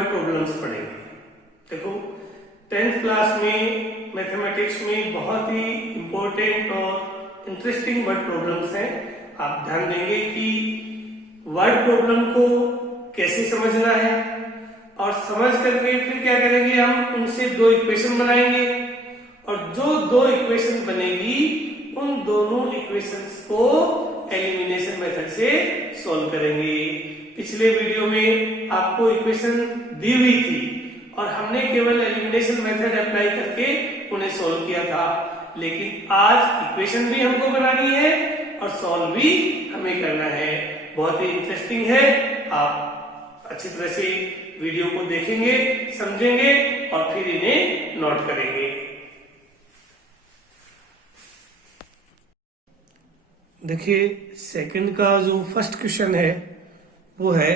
Word problems पढ़ेंगे। देखो 10th class में मैथमेटिक्स में बहुत ही इंपॉर्टेंट और इंटरेस्टिंग वर्ड प्रॉब्लम्स हैं। आप ध्यान देंगे कि वर्ड प्रॉब्लम को कैसे समझना है और समझ करके फिर क्या करेंगे, हम उनसे दो इक्वेशन बनाएंगे और जो दो इक्वेशन बनेगी उन दोनों इक्वेशंस को एलिमिनेशन मेथड से सॉल्व करेंगे। पिछले वीडियो में आपको इक्वेशन दी हुई थी और हमने केवल एलिमिनेशन मेथड अप्लाई करके उन्हें सॉल्व किया था, लेकिन आज इक्वेशन भी हमको बनानी है और सॉल्व भी हमें करना है। बहुत ही इंटरेस्टिंग है। आप अच्छी तरह से वीडियो को देखेंगे, समझेंगे और फिर इन्हें नोट करेंगे। देखिए सेकंड का जो फर्स्ट क्वेश्चन है वो है,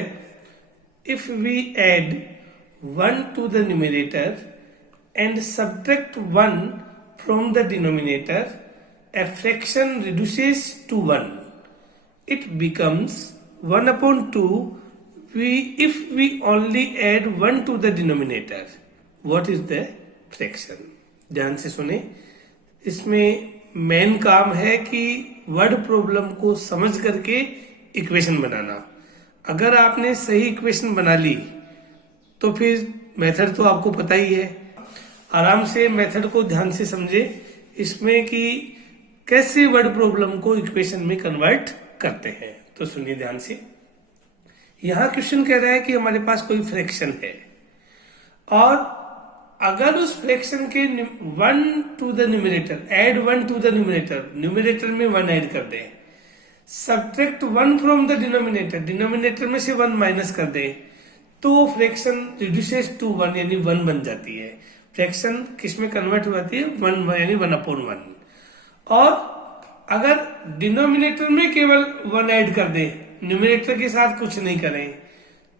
if we add 1 to the numerator and subtract 1 from the denominator, a fraction reduces to 1. It becomes 1 upon 2 if we only add 1 to the denominator. What is the fraction? ध्यान से सुने। इसमें main काम है कि वर्ड प्रॉब्लम को समझ करके इक्वेशन बनाना। अगर आपने सही इक्वेशन बना ली तो फिर मेथड तो आपको पता ही है। आराम से मेथड को ध्यान से समझे इसमें कि कैसे वर्ड प्रॉब्लम को इक्वेशन में कन्वर्ट करते हैं। तो सुनिए ध्यान से। यहां क्वेश्चन कह रहा है कि हमारे पास कोई फ्रैक्शन है और अगर उस फ्रैक्शन के 1 to the numerator, add 1 to the numerator, numerator में 1 ऐड कर दें, subtract 1 from the denominator, denominator में से 1 माइनस कर दें, तो फ्रैक्शन रिड्यूसेस टू 1 यानी 1 बन जाती है। फ्रैक्शन किस में कन्वर्ट हो जाती है? 1 यानी 1/1। और अगर डिनोमिनेटर में केवल 1 ऐड कर दें, न्यूमरेटर के साथ कुछ नहीं करें,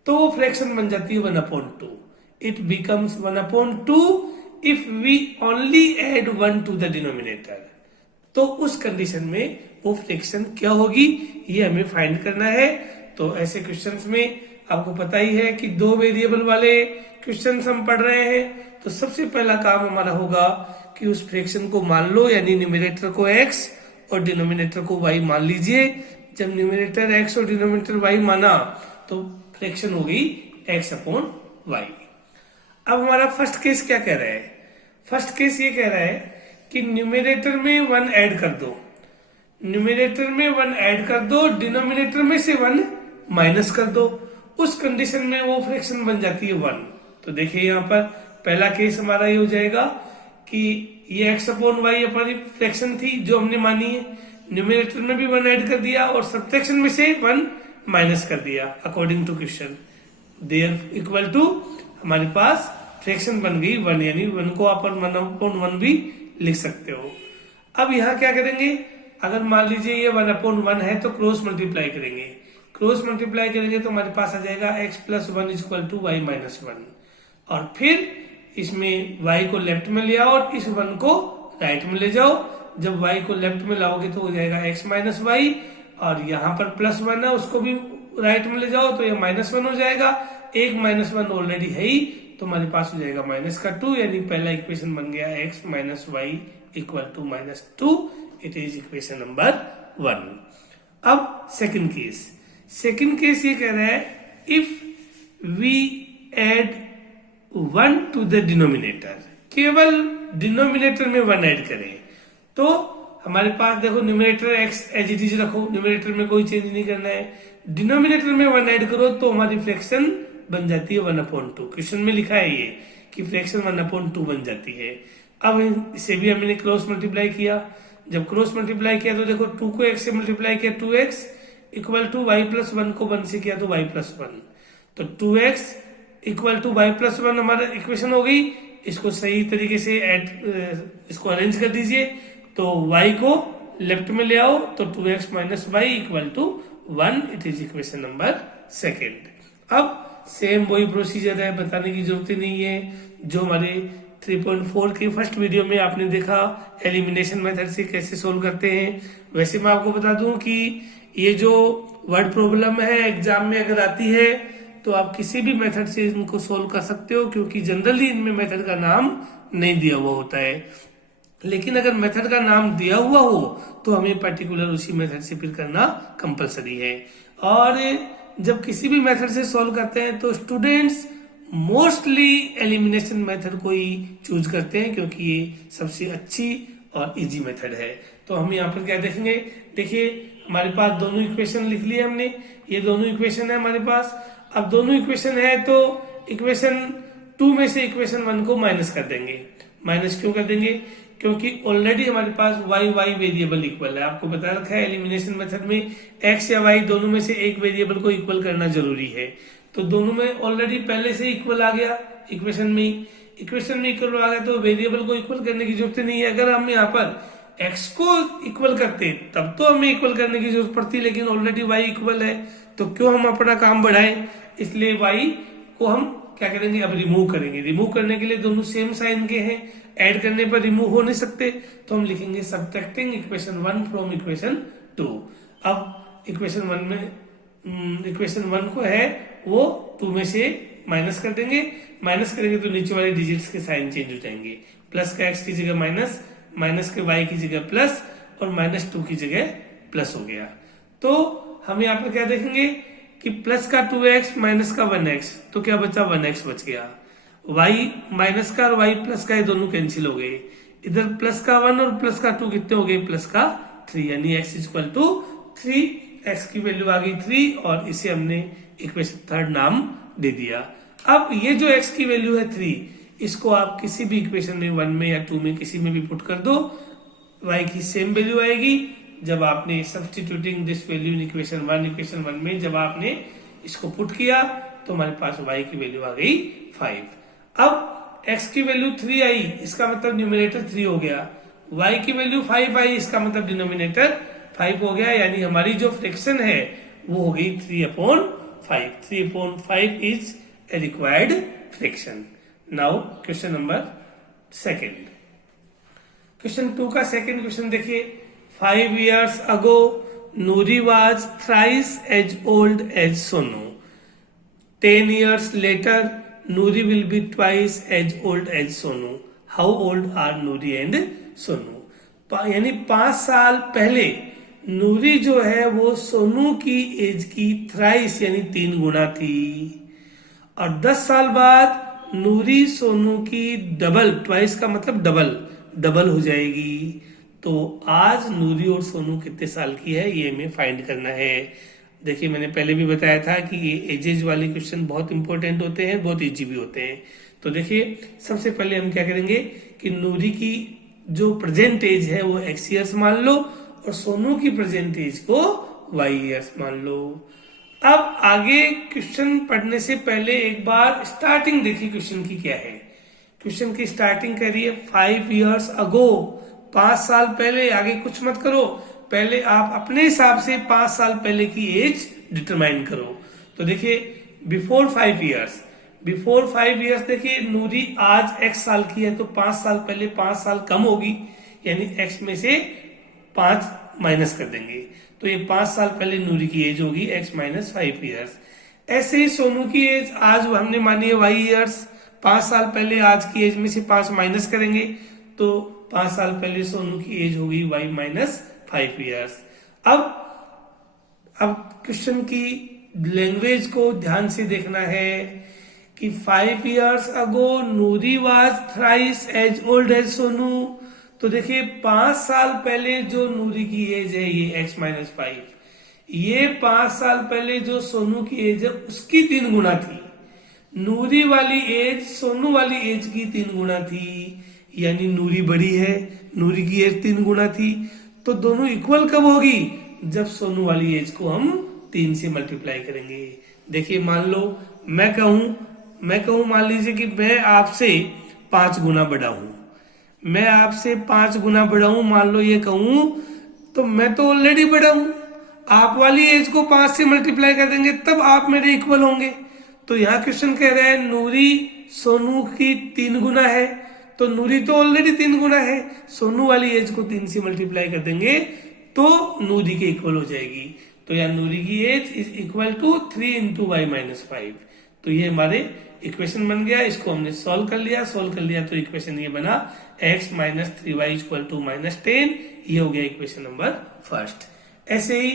तो वो फ्रैक्शन बन जाती है 1/2। It becomes 1/2 if we only add 1 to the denominator. तो उस कंडीशन में वो फ्रैक्शन क्या होगी ये हमें फाइंड करना है। तो ऐसे क्वेश्चंस में आपको पता ही है कि दो वेरिएबल वाले क्वेश्चंस हम पढ़ रहे हैं, तो सबसे पहला काम हमारा होगा कि उस फ्रैक्शन को मान लो, यानी न्यूमरेटर को x और डिनोमिनेटर को y मान लीजिए। जब न्यूमरेटर x और डिनोमिनेटर y माना तो फ्रैक्शन हो गई x/y। अब हमारा फर्स्ट केस क्या कह रहा है? फर्स्ट केस ये कह रहा है कि न्यूमरेटर में 1 ऐड कर दो, न्यूमरेटर में 1 ऐड कर दो, डिनोमिनेटर में से 1 माइनस कर दो। उस कंडीशन में वो फ्रैक्शन बन जाती है 1। तो देखिए यहाँ पर पहला केस हमारा ये हो जाएगा कि ये x/y हमारी फ्रैक्शन थी जो हमने मानी है, न्यूमरेटर में भी 1 ऐड कर दिया और सब्ट्रैक्शन में से 1 माइनस कर दिया according to question. There equal to हमारे पास फ्रैक्शन बन गई 1, यानी 1 को आप 1/1 भी लिख सकते हो। अब यहाँ क्या करेंगे, अगर मान लीजिए ये 1/1 है तो क्रॉस मल्टीप्लाई करेंगे। क्रॉस मल्टीप्लाई करेंगे तो हमारे पास आ जाएगा x+1 = y-1 और फिर इसमें y को लेफ्ट में ले आओ और इस 1 को राइट में ले जाओ। जब y को लेफ्ट में लाओगे तो हो जाएगा x-y और यहाँ पर +1 है उसको भी राइट में ले जाओ तो ये -1 हो जाएगा। एक -1 ऑलरेडी है ही तो हमारे पास हो जाएगा -2, यानी पहला इक्वेशन बन गया x-y = -2। It is equation number 1। अब सेकंड केस ये कह रहा है, if we add 1 to the denominator, केवल डिनोमिनेटर में 1 ऐड करें तो हमारे पास देखो numerator x as it is रखो, न्यूमरेटर में कोई चेंज नहीं करना है, डिनोमिनेटर में 1 ऐड करो तो हमारी फ्रैक्शन बन जाती है 1/2। क्वेश्चन में लिखा है ये कि फ्रैक्शन 1/2 बन जाती है। अब इसे भी हमने क्रॉस मल्टीप्लाई किया। जब क्रॉस मल्टीप्लाई किया तो देखो 2 को x से मल्टीप्लाई किया, 2x = y+1 को 1 से किया तो y+1, तो 2x = y+1 हमारा इक्वेशन हो गई। इसको सही तरीके से इसको अरेंज कर दीजिए, तो y को लेफ्ट में ले आओ तो 2x - y = 1। It is equation number 2। अब सेम वही प्रोसीजर है, बताने की जरूरत ही नहीं है जो हमारे 3.4 की फर्स्ट वीडियो में आपने देखा एलिमिनेशन मेथड से कैसे सोल्व करते हैं। वैसे मैं आपको बता दूं कि ये जो वर्ड प्रॉब्लम है एग्जाम में अगर आती है तो आप किसी भी मेथड से इनको सोल्व कर सकते हो, क्योंकि जनरली इनमें मेथड का नाम नहीं दिया हुआ होता है। लेकिन अगर मेथड का नाम दिया हुआ हो तो हमें पर्टिकुलर उसी मेथड से फिर करना कंपलसरी है। और जब किसी भी मेथड से सॉल्व करते हैं तो स्टूडेंट्स मोस्टली एलिमिनेशन मेथड को ही चूज करते हैं, क्योंकि ये सबसे अच्छी और इजी मेथड है। तो हम यहाँ पर क्या देखेंगे, देखिए हमारे पास दोनों इक्वेशन लिख लिए हमने, ये दोनों इक्वेशन है हमारे पास। अब दोनों इक्वेशन है तो इक्वेशन 2 में से इक्वेशन 1 को माइनस कर देंगे। माइनस क्यों कर देंगे, क्योंकि ऑलरेडी हमारे पास y वेरिएबल इक्वल है। आपको बता रखा है एलिमिनेशन मेथड में x या y दोनों में से एक वेरिएबल को इक्वल करना जरूरी है। तो दोनों में ऑलरेडी पहले से इक्वल आ गया, इक्वेशन में इक्वल आ गया, तो वेरिएबल को इक्वल करने की जरूरत नहीं है। अगर हम यहाँ पर x को इक्वल करते तब तो हमें इक्वल करने की जरूरत पड़ती, लेकिन ऑलरेडी y इक्वल है, तो क्यों हम अपना काम बढ़ाएं। इसलिए y को हम क्या करेंगे, अब रिमूव करेंगे। रिमूव करने के लिए दोनों सेम साइन के हैं, ऐड करने पर रिमूव हो नहीं सकते, तो हम लिखेंगे सब्ट्रैक्टिंग इक्वेशन 1 फ्रॉम इक्वेशन 2। अब इक्वेशन 1 को है वो 2 में से माइनस कर देंगे। माइनस करेंगे तो नीचे वाले डिजिट्स के साइन चेंज हो जाएंगे। प्लस का x की जगह माइनस, माइनस के y की जगह प्लस, और -2 की जगह प्लस हो गया। तो हम यहाँ पर क्या देखेंगे कि प्लस का 2x माइनस का 1x, तो क्या बचा, 1x बच गया। y माइनस का और y प्लस का ये दोनों कैंसिल हो गए। इधर प्लस का 1 और प्लस का 2 कितने हो गए, प्लस का 3, यानी x इक्वल टू 3, x की वैल्यू आ गई 3, और इसे हमने इक्वेशन 3 नाम दे दिया। अब ये जो x की वैल्यू है 3, इसको आप किसी भी इक्वेशन में 1 में या 2 में किसी में भी पुट कर दो, y की सेम वैल्यू आएगी। जब आपने substituting this value in equation 1 में जब आपने इसको पुट किया तो हमारे पास y की वैल्यू आ गई 5। अब x की वैल्यू 3 आई, इसका मतलब न्यूमरेटर 3 हो गया। y की वैल्यू 5 आई, इसका मतलब डिनोमिनेटर 5 हो गया, यानी हमारी जो फ्रैक्शन है वो हो गई 3/5। 3/5 is a required fraction. Now question number 2। Question 2 का सेकंड क्वेश्चन देखिए। 5 years ago, Nuri was thrice as old as Sonu. 10 years later, Nuri will be twice as old as Sonu. How old are Nuri and Sonu? यानी 5 साल पहले नूरी जो है वो सोनू की as की थ्राइस यानी 3 गुना थी, और 10 साल बाद नूरी सोनू की डबल, ट्वाइस का मतलब डबल हो जाएगी। तो आज नूरी और सोनू कितने साल की है ये हमें फाइंड करना है। देखिए मैंने पहले भी बताया था कि ये एजेज वाले क्वेश्चन बहुत इंपॉर्टेंट होते हैं, बहुत इजी भी होते हैं। तो देखिए सबसे पहले हम क्या करेंगे कि नूरी की जो प्रेजेंट एज है वो x ईयर्स मान लो, और सोनू की प्रेजेंट एज को y ईयर्स मान लो। अब आगे क्वेश्चन पढ़ने से पहले एक बार स्टार्टिंग देखिए क्वेश्चन की क्या है। क्वेश्चन की स्टार्टिंग करिए 5 years ago, 5 साल पहले। आगे कुछ मत करो, पहले आप अपने हिसाब से 5 साल पहले की एज डिटरमाइन करो। तो देखिए बिफोर 5 years देखिए नूरी आज x साल की है, तो 5 साल पहले 5 साल कम होगी, यानी x में से 5 माइनस कर देंगे, तो ये 5 साल पहले नूरी की एज होगी x माइनस 5 years। ऐसे ही सोनू की एज आज हमने मानी है y ईयर्स, 5 साल पहले आज की एज में से 5 माइनस करेंगे, तो 5 साल पहले सोनू की एज होगी y माइनस 5 years। अब क्वेश्चन की लैंग्वेज को ध्यान से देखना है कि 5 years ago Noori was thrice as old as Sonu. तो देखिए 5 साल पहले जो नूरी की एज है ये x माइनस 5, ये 5 साल पहले जो सोनू की एज है उसकी 3 गुना थी। नूरी वाली एज सोनू वाली एज की 3 गुना थी, यानी नूरी बड़ी है, नूरी की एज 3 गुना थी। तो दोनों इक्वल कब होगी, जब सोनू वाली एज को हम 3 से मल्टीप्लाई करेंगे। देखिए मान लो मैं कहूं मान लीजिए कि मैं आपसे 5 गुना बड़ा हूं, मैं आपसे 5 गुना बड़ा हूं, मान लो ये कहूं, तो मैं तो ऑलरेडी बड़ा हूं। आप वाली एज को 5 से मल्टीप्लाई कर देंगे तब आप मेरे इक्वल होंगे। तो यहाँ क्वेश्चन कह रहा है नूरी सोनू की 3 गुना है, तो नूरी तो ऑलरेडी 3 गुना है, सोनू वाली एज को 3 से मल्टीप्लाई कर देंगे तो नूरी के इक्वल हो जाएगी। तो यहाँ नूरी की age is equal to 3 into y minus 5। तो ये हमारे इक्वेशन बन गया, इसको हमने सॉल्व कर लिया तो इक्वेशन ये बना x minus 3y equal to minus 10। ये हो गया इक्वेशन नंबर फर्स्ट। ऐसे ही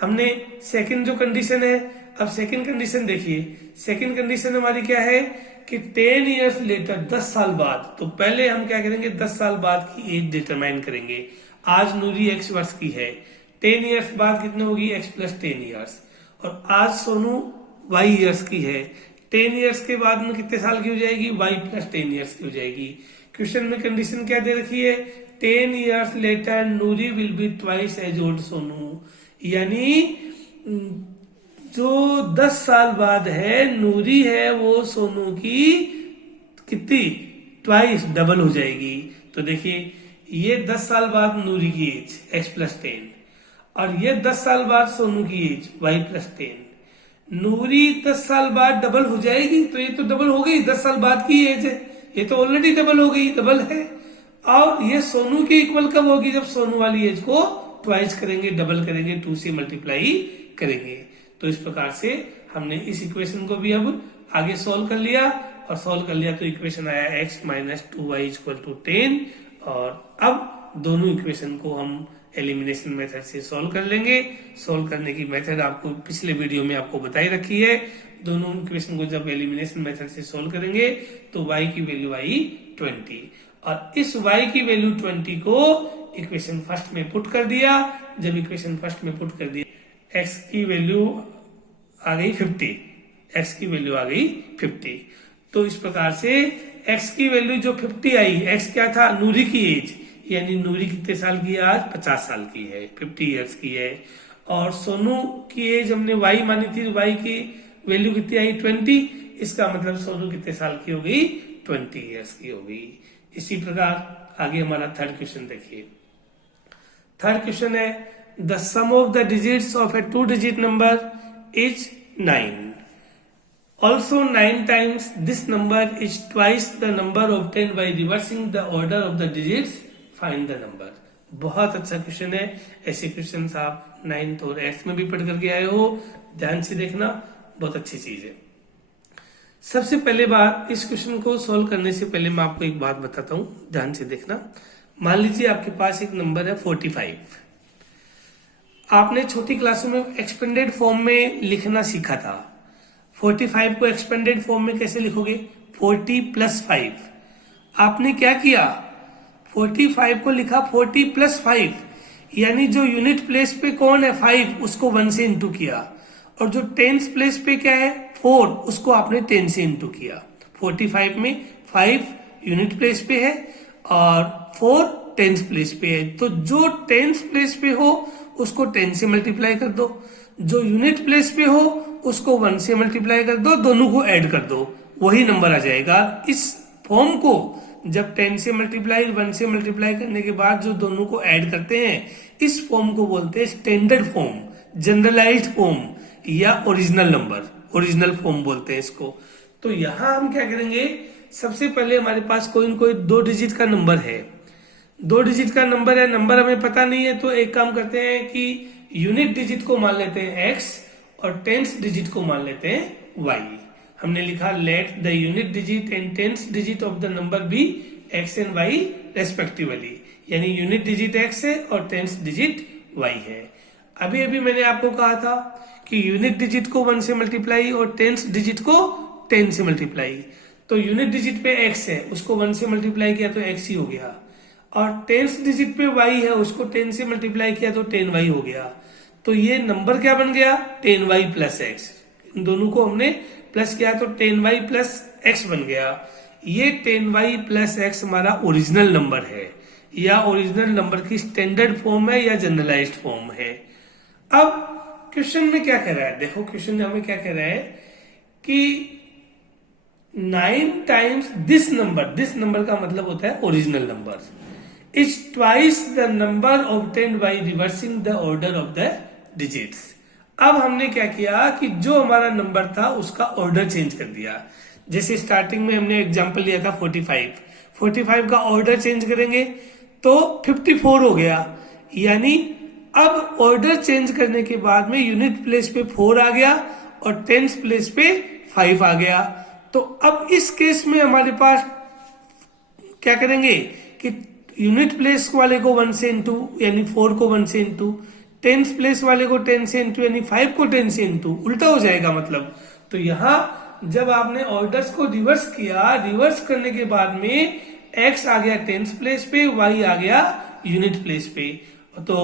हमने सेकंड जो कंडीशन है, अब सेकंड कंडीशन देखिए। सेकंड कंडीशन हमारी क्या है कि 10 ईयर्स लेटर, 10 साल बाद। तो पहले हम क्या करेंगे, 10 साल बाद की एज डिटरमाइन करेंगे। आज नूरी x वर्ष की है, 10 ईयर्स बाद कितनी होगी, x प्लस 10 ईयर्स। और आज सोनू y ईयर्स की है, 10 ईयर्स के बाद में कितने साल की हो जाएगी, y प्लस 10 ईयर्स की हो जाएगी। क्वेश्चन में कंडीशन क्या दे रखी है, 10 years later Noori will be twice as old Sonu. यानी जो 10 साल बाद है, नूरी है वो सोनू की कितनी, ट्वाइस, डबल हो जाएगी। तो देखिए ये 10 साल बाद नूरी की एज x प्लस 10 और ये 10 साल बाद सोनू की एज y प्लस 10। नूरी 10 साल बाद डबल हो जाएगी, तो ये तो डबल हो गई, 10 साल बाद की एज है, ये तो ऑलरेडी डबल हो गई, डबल है। और ये सोनू के इक्वल कब होगी, जब सोनू वाली एज को ट्वाइस करेंगे, डबल करेंगे, 2 से मल्टीप्लाई करेंगे। तो इस प्रकार से हमने इस इक्वेशन को भी अब आगे सॉल्व कर लिया, और सॉल्व कर लिया तो इक्वेशन आया x minus 2y equal to 10। और अब दोनों इक्वेशन को हम एलिमिनेशन मेथड से सॉल्व कर लेंगे। सॉल्व करने की मेथड आपको पिछले वीडियो में आपको बताई रखी है। दोनों इक्वेशन को जब एलिमिनेशन मेथड से सॉल्व करेंगे तो y की वैल्यू आई 20, और इस y की वैल्यू 20 को इक्वेशन फर्स्ट में पुट कर दिया। जब इक्वेशन फर्स्ट में पुट कर दिया, x की वैल्यू आ गई 50, x की वैल्यू आ गई 50। तो इस प्रकार से x की वैल्यू जो 50 आई, x क्या था, नूरी की एज, यानी नूरी कितने साल की है आज, 50 साल की है, 50 ईयर्स की है। और सोनू की एज हमने y मानी थी, y की वैल्यू कितनी आई, 20। इसका मतलब सोनू कितने साल की हो गई, 20 ईयर्स की हो गई। इसी प्रकार आगे हमारा थर्ड क्वेश्चन देखिए। थर्ड क्वेश्चन है, the sum of the digits of a 2 digit number is 9. Also 9 times this number is twice the number obtained by reversing the order of the digits. Find the number. बहुत अच्छा question है। ऐसे question आप 9th और 8th में भी पढ़ करके आए हो, ध्यान से देखना, बहुत अच्छी चीज है। सबसे पहले बात, इस क्वेश्चन को सॉल्व करने से पहले मैं आपको एक बात बताता हूं, ध्यान से देखना। मान लीजिए आपके पास एक नंबर है 45। आपने छोटी क्लासों में एक्सपेंडेड फॉर्म में लिखना सीखा था। 45 को एक्सपेंडेड फॉर्म में कैसे लिखोगे, 40 प्लस 5। आपने क्या किया, 45 को लिखा 40 प्लस 5, यानी जो यूनिट प्लेस पे कौन है 5, उसको 1 से इंटू किया, और जो टेंस प्लेस पे क्या है 4, उसको आपने 10 से इंटू किया। 45 में 5 यूनिट प्लेस पे है और 4 टेंस प्लेस पे है, तो जो टेंस प्लेस पे हो उसको 10 से मल्टीप्लाई कर दो, जो यूनिट प्लेस पे हो उसको 1 से मल्टीप्लाई कर दो, दोनों को ऐड कर दो, वही नंबर आ जाएगा। इस फॉर्म को जब 10 से मल्टीप्लाई 1 से मल्टीप्लाई करने के बाद जो दोनों को ऐड करते हैं, इस फॉर्म को बोलते हैं स्टैंडर्ड फॉर्म, जनरलाइज्ड फॉर्म या ओरिजिनल नंबर, ओरिजिनल फॉर्म बोलते हैं इसको। तो यहां हम क्या करेंगे, सबसे पहले हमारे पास कोई न कोई 2 डिजिट का नंबर है, 2 डिजिट का नंबर है, नंबर हमें पता नहीं है, तो एक काम करते हैं कि यूनिट डिजिट को मान लेते हैं x और टेंस डिजिट को मान लेते हैं y। हमने लिखा let the unit digit and tens digit of the number be x and y respectively, यानी यूनिट डिजिट x है और टेंस डिजिट y है। अभी अभी मैंने आपको कहा था कि यूनिट डिजिट को 1 से मल्टीप्लाई और टेंस डिजिट को 10 से मल्टीप्लाई। तो यूनिट डिजिट पे x है, उसको 1 से मल्टीप्लाई किया तो x ही हो गया, और टेंस डिजिट पे y है, उसको 10 से मल्टीप्लाई किया तो 10y हो गया। तो ये नंबर क्या बन गया, 10y प्लस x। इन दोनों को हमने प्लस किया तो 10y प्लस x बन गया। ये 10y प्लस x हमारा ओरिजिनल नंबर है, या ओरिजिनल नंबर की स्टैंडर्ड फॉर्म है या जनरलाइज्ड फॉर्म है। अब क्वेश्चन में क्या कह रहा है, देखो क्वेश्चन में हमें क्या कह रहा है कि 9 टाइम्स दिस नंबर का मतलब होता है original number, is twice the number obtained by reversing the order of the digits। अब हमने क्या किया कि जो हमारा नंबर था उसका ऑर्डर चेंज कर दिया। जैसे स्टार्टिंग में हमने एग्जांपल लिया था 45 का ऑर्डर चेंज करेंगे तो 54 हो गया, यानी अब ऑर्डर चेंज करने के बाद में यूनिट प्लेस पे 4 आ गया और टेंस प्लेस पे 5 आ गया। तो अब इस केस में हमारे पास क्या करेंगे कि यूनिट प्लेस वाले को 1 से इंटू यानी 4 को 1 से इंटू, टेंस प्लेस वाले को 10 से इंटू यानी 5 को 10 से इंटू, उल्टा हो जाएगा मतलब। तो यहां जब आपने ऑर्डर्स को रिवर्स किया, रिवर्स करने के बाद में x आ गया टेंस प्लेस पे, y आ गया यूनिट प्लेस पे, तो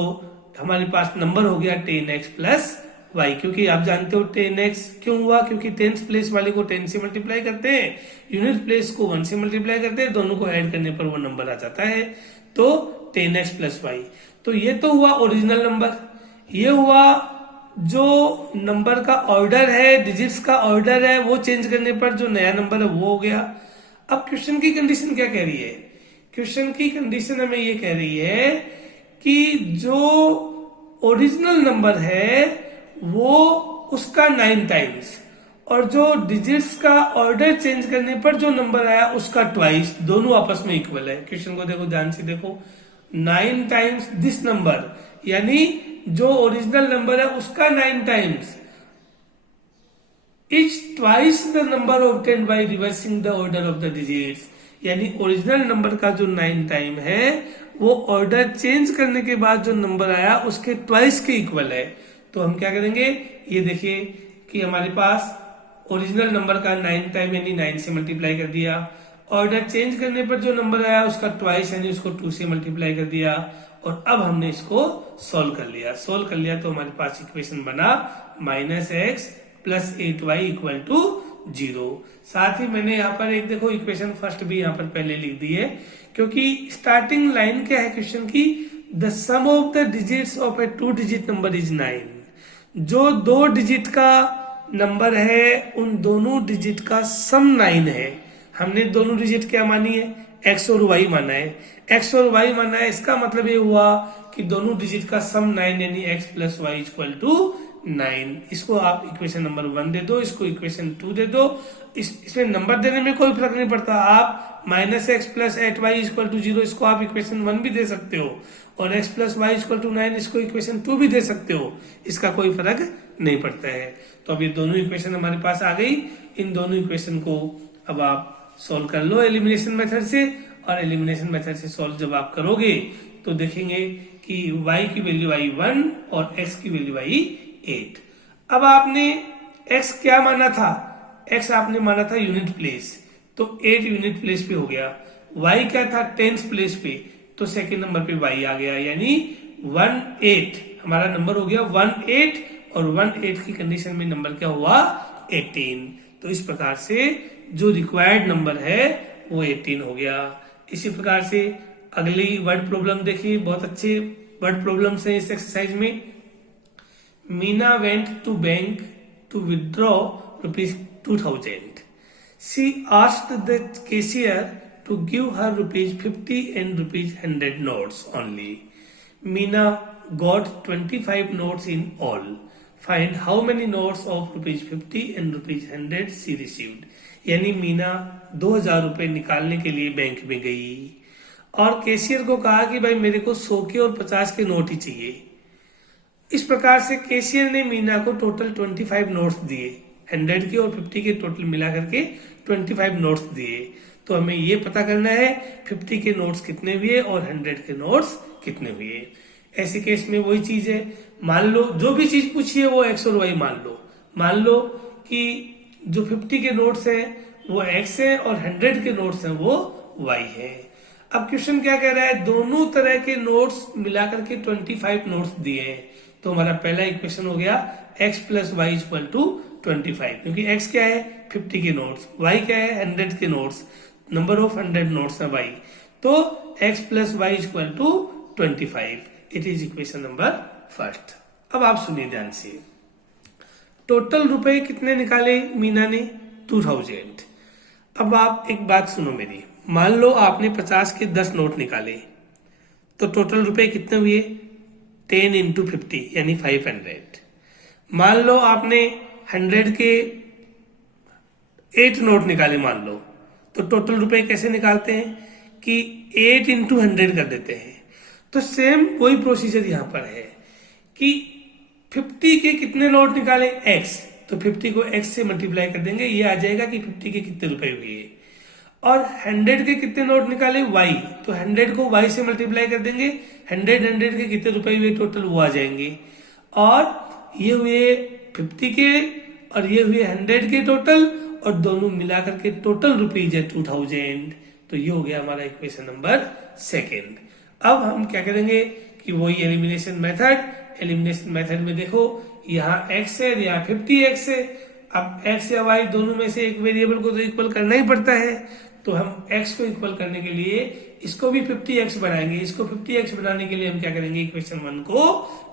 हमारे पास नंबर हो गया 10x प्लस y। क्योंकि आप जानते हो 10x क्यों हुआ, क्योंकि टेंस प्लेस वाले को 10 से मल्टीप्लाई करते हैं, यूनिट प्लेस को 1 से मल्टीप्लाई करते हैं, दोनों को ऐड करने पर वो नंबर आ जाता है, तो 10x प्लस y। तो ये तो हुआ ओरिजिनल नंबर, ये हुआ जो नंबर का ऑर्डर है, डिजिट्स का ऑर्डर है, वो चेंज करने पर जो नया नंबर है वो हो गया। अब क्वेश्चन की कंडीशन क्या कह रही है? क्वेश्चन की कंडीशन हमें ये कह रही है कि जो ओरिजिनल नंबर है वो उसका 9 टाइम्स, और जो डिजिट्स का ऑर्डर चेंज करने पर जो नंबर आया उसका ट्वाइस, दोनों आपस में इक्वल है। क्वेश्चन को देखो ध्यान से देखो, 9 टाइम्स दिस नंबर, यानी जो ओरिजिनल नंबर है उसका 9 times, is twice the number obtained by reversing the order of the digits. यानी ओरिजिनल नंबर का जो 9 टाइम है वो ऑर्डर चेंज करने के बाद जो नंबर आया उसके ट्वाइस के इक्वल है। तो हम क्या करेंगे, ये देखिए कि हमारे पास ओरिजिनल नंबर का 9 टाइम यानी 9 से मल्टीप्लाई कर दिया, ऑर्डर चेंज करने पर जो नंबर आया उसका ट्वाइस यानी उसको 2 से मल्टीप्लाई कर दिया, और अब हमने इसको सॉल्व कर लिया। सॉल्व कर लिया तो हमारे पास इक्वेशन बना -x plus 8y equal to 0। साथ ही मैंने यहाँ पर एक देखो इक्वेशन फर्स्ट भी यहाँ पर पहले लिख दी है, क्योंकि स्टार्टिंग लाइन क्या है क्वेश्चन की, the sum of the digits of a 2 digit number is 9। जो 2 डिजिट का नंबर है उन दोनों डिजिट का सम 9 है। हमने दोनों डिजिट क्या मानी है, x और y माना है, x और y माना है, इसका मतलब ये हुआ कि दोनों डिजिट का सम 9 यानी x plus y equal to 9। इसको आप इक्वेशन नंबर 1 दे दो, इसको इक्वेशन 2 दे दो। इसमें नंबर देने में कोई फर्क नहीं पड़ता, आप -x plus 8y equal to 0 इसको आप इक्वेशन 1 भी दे सकते हो, और x plus y equal to 9 इसको इक्वेशन 2 भी दे सकते हो, इसका कोई फर्क नहीं पड़ता है। तो अब ये दोनों इक्वेशन हमारे पास आ गई, इन दोनों इक्वेशन को अब आप सॉल्व कर लो एलिमिनेशन मेथड से, और एलिमिनेशन मेथड से सॉल्व जब आप करोगे तो देखेंगे कि y की वैल्यू आई 1 और x की वैल्यू आई 8। अब आपने x क्या माना था, x आपने माना था यूनिट प्लेस, तो 8 यूनिट प्लेस पे हो गया। y क्या था, टेंस प्लेस पे, तो सेकेंड नंबर पे y आ गया, यानी 18 हमारा नंबर हो गया 18, और 18 की कंडीशन में नंबर क्या हुआ 18। तो इस प्रकार से जो रिक्वायर्ड नंबर है वो 18 हो गया। इसी प्रकार से अगली वर्ड प्रॉब्लम देखिए, बहुत अच्छे वर्ड प्रॉब्लम्स हैं इस एक्सरसाइज में। Meena went to bank to withdraw ₹2000. She asked the cashier to give her ₹50 and ₹100 notes only. Meena got 25 notes in all. Find how many notes of ₹50 and ₹100 she received. यानी मीना 2000 रुपए निकालने के लिए bank में गई और कैशियर को कहा कि भाई मेरे को 100 के और 50 के नोट ही चाहिए। इस प्रकार से कैशियर ने मीना को टोटल 25 नोट्स दिए, 100 के और 50 के टोटल मिला करके 25 नोट्स दिए। तो हमें ये पता करना है 50 के नोट्स कितने हुए और 100 के नोट्स कितने हुए। ऐसे केस में वही चीज है, मान लो जो भी चीज पूछी है वो x और y मान लो कि जो 50 के नोट्स हैं वो x है और 100 के नोट्स हैं वो y है। अब क्वेश्चन क्या कह रहा है, दोनों तरह के नोट्स मिलाकर के 25 नोट्स दिए हैं। तो हमारा पहला इक्वेशन हो गया x plus y equal to 25, क्योंकि x क्या है 50 के नोट्स, y क्या है 100 के नोट्स, नंबर ऑफ 100 नोट्स है y, तो x plus y equal to 25, it is equation number first. अब आप सुनिए ध्यान से, टोटल रुपए कितने निकाले मीना ने 2000। अब आप एक बात सुनो मेरी, मान लो आपने 50 के 10 नोट निकाले तो टोटल रुपए कितने हुए 10 इंटू 50 यानी 500। मान लो आपने 100 के 8 नोट निकाले मान लो, तो टोटल रुपए कैसे निकालते हैं कि 8 इंटू 100 कर देते हैं। तो सेम वही प्रोसीजर यहां पर है कि 50 के कितने नोट निकाले x, तो 50 को x से मल्टीप्लाई कर देंगे, ये आ जाएगा कि 50 के कितने रुपए हुए। और 100 के कितने नोट निकाले y, तो 100 को y से मल्टीप्लाई कर देंगे, 100 के कितने रुपए हुए टोटल वो आ जाएंगे। और ये हुए 50 के और ये हुए 100 के टोटल, और दोनों मिलाकर के टोटल रुपीज है 2000। तो ये हो गया हमारा इक्वेशन नंबर सेकेंड। अब हम क्या करेंगे कि वही एलिमिनेशन मेथड में देखो यहाँ x है, यहाँ 50x है। अब x या y दोनों में से एक वेरिएबल को तो इक्वल करना ही पड़ता है, तो हम x को इक्वल करने के लिए इसको भी 50x बनाएंगे। इसको 50x बनाने के लिए हम क्या करेंगे, इक्वेशन 1 को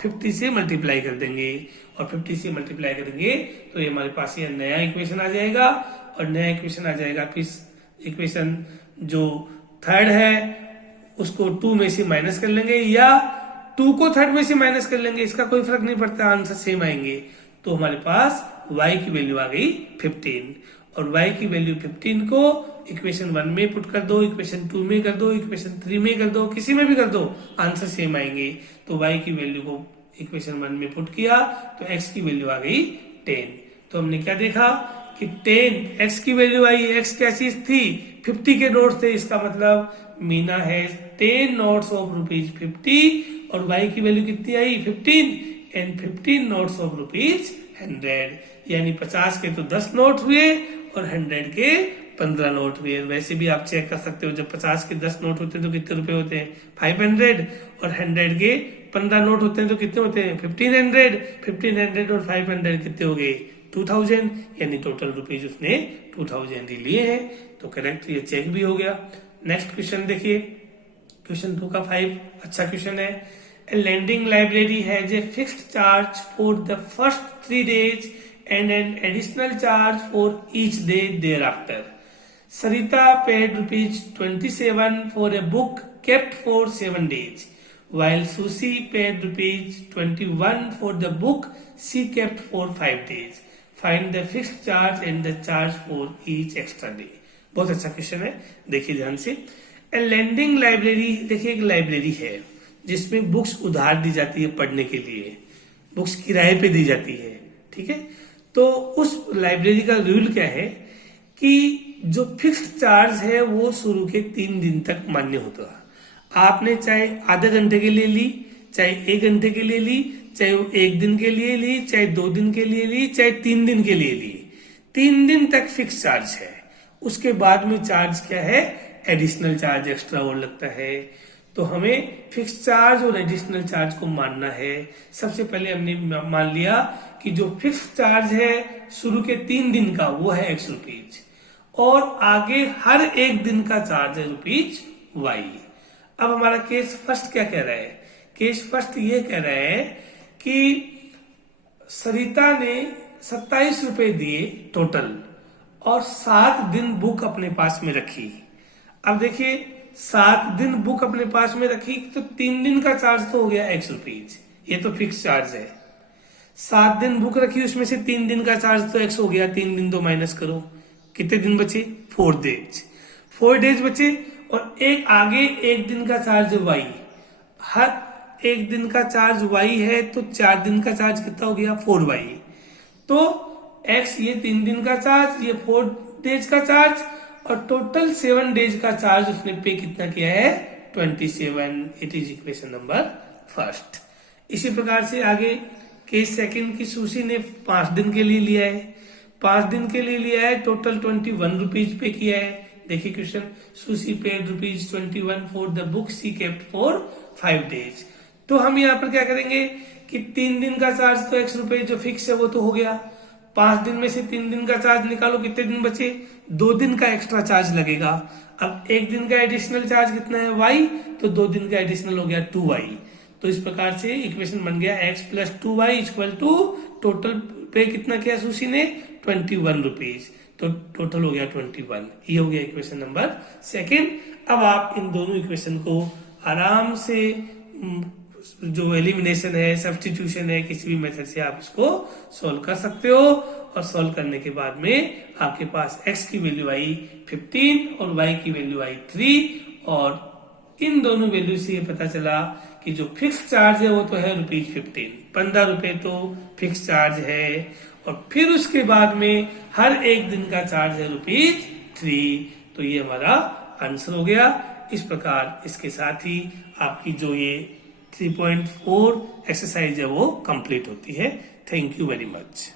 50 से मल्टीप्लाई कर देंगे, और 50 से मल्टीप्लाई करेंगे तो ये हमारे पास ये नया इक्वेशन आ जाएगा। और नया इक्वेशन आ जाएगा, फिर इक्वेशन जो थर्ड है उसको 2 में से माइनस कर लेंगे, या 2 को थर्ड में से माइनस कर लेंगे, इसका कोई फर्क नहीं पड़ता, आंसर सेम आएंगे। तो हमारे पास y की वैल्यू आ गई 15, और y की वैल्यू 15 को इक्वेशन 1 में पुट कर दो, इक्वेशन 2 में कर दो, इक्वेशन 3 में कर दो, किसी में भी कर दो, आंसर सेम आएंगे। तो y की वैल्यू को इक्वेशन 1 में पुट किया तो x की वैल्यू आ गई 10। तो हमने क्या देखा कि 10 x की वैल्यू आई, x क्या चीज थी, 50 के नोट्स थे, इसका मतलब मीना है 10 नोट्स ऑफ रुपीज 50, और y की वैल्यू कितनी आई 15, एंड 15 नोट्स ऑफ रुपीज 100, यानी 50 के तो 10 नोट हुए और 100 के 15 नोट हुए। वैसे भी आप चेक कर सकते हो, जब 50 के 10 नोट होते हैं तो कितने रुपए होते हैं 500, और 100 के 15 नोट होते हैं तो कितने होते हैं 1500 और 500 कितने हो गए 2000, यानी टोटल रुपीज उसने 2000 ही लिए हैं। तो करेक्ट, ये चेक भी हो गया। नेक्स्ट क्वेश्चन देखिए, क्वेश्चन 2 का 5 अच्छा क्वेश्चन है। A lending library has a fixed charge for the first 3 days and an additional charge for each day thereafter. Sarita paid ₹27 for a book kept for 7 days, while Susie paid ₹21 for the book she kept for 5 days. Find the fixed charge and the charge for each extra day. बहुत अच्छा question है, देखिए ध्यान से। A lending library, देखिए एक library है जिसमें बुक्स उधार दी जाती है पढ़ने के लिए, बुक्स किराए पे दी जाती है, ठीक है। तो उस लाइब्रेरी का रूल क्या है कि जो फिक्स्ड चार्ज है वो शुरू के 3 दिन तक मान्य होता है। आपने चाहे आधे घंटे के लिए ली, चाहे 1 घंटे के लिए ली, चाहे 1 दिन के लिए ली, चाहे 2 दिन के लिए ली, चाहे 3 दिन के लिए ली, 3 दिन तक फिक्स चार्ज है। उसके बाद में चार्ज क्या है, एडिशनल चार्ज एक्स्ट्रा और लगता है। तो हमें फिक्स चार्ज और एडिशनल चार्ज को मानना है। सबसे पहले हमने मान लिया कि जो फिक्स चार्ज है शुरू के 3 दिन का वो है x रुपीज, और आगे हर 1 दिन का चार्ज है ₹y। अब हमारा केस फर्स्ट क्या कह रहा है, केस फर्स्ट ये कह रहा है कि सरिता ने 27 रुपए दिए टोटल, और 7 दिन बुक अपने पास में रखी। अब देखिए 7 दिन बुक अपने पास में रखी तो 3 दिन का चार्ज तो हो गया x रुपीज, ये तो फिक्स चार्ज है। 7 दिन बुक रखी, उसमें से 3 दिन का चार्ज तो x हो गया, 3 दिन तो माइनस करो, कितने दिन बचे 4 डेज बचे, और एक आगे 1 दिन का चार्ज y, हर 1 दिन का चार्ज y है तो 4 दिन का चार्ज कितना हो गया 4y। तो x ये 3 दिन का चार्ज, ये 4 डेज का चार्ज, और टोटल 7 डेज का चार्ज उसने पे कितना किया है 27। It is equation number first. इसी प्रकार से आगे केस सेकंड की सुशी ने 5 दिन के लिए लिया है, 5 दिन के लिए लिया है, टोटल 21 रुपीज पे किया है। देखिए question, sushi paid ₹21 for the book she kept for 5 days. तो हम यहाँ पर क्या करेंगे कि 3 दिन का चार्ज तो x रुपए जो फिक्स है वो तो हो गया, 5 दिन में से 3 दिन का चार्ज निकालो, कितने दिन बचे 2 दिन का एक्स्ट्रा चार्ज लगेगा। अब 1 दिन का एडिशनल चार्ज कितना है y, तो 2 दिन का एडिशनल हो गया 2y। तो इस प्रकार से इक्वेशन बन गया x + 2y equal to total पे कितना किया सुशी ने 21 रुपीज, तो टोटल हो गया 21। ये हो गया इक्वेशन नंबर सेकेंड। अब आप इन दोनों इक्वेशन को आराम से जो एलिमिनेशन है, सब्स्टिट्यूशन है, किसी भी मेथड से आप इसको सॉल्व कर सकते हो, और सॉल्व करने के बाद में आपके पास x की वैल्यू आई 15 और y की वैल्यू आई 3, और इन दोनों वैल्यू से ये पता चला कि जो फिक्स चार्ज है वो तो है ₹15, 15 रुपए तो फिक्स चार्ज है, और फिर उसके बाद में हर एक दिन का चार्ज है ₹3। तो ये हमारा आंसर हो गया। इस प्रकार इसके साथ ही आपकी जो ये 3.4 एक्सरसाइज है वो कंप्लीट होती है। Thank you very much.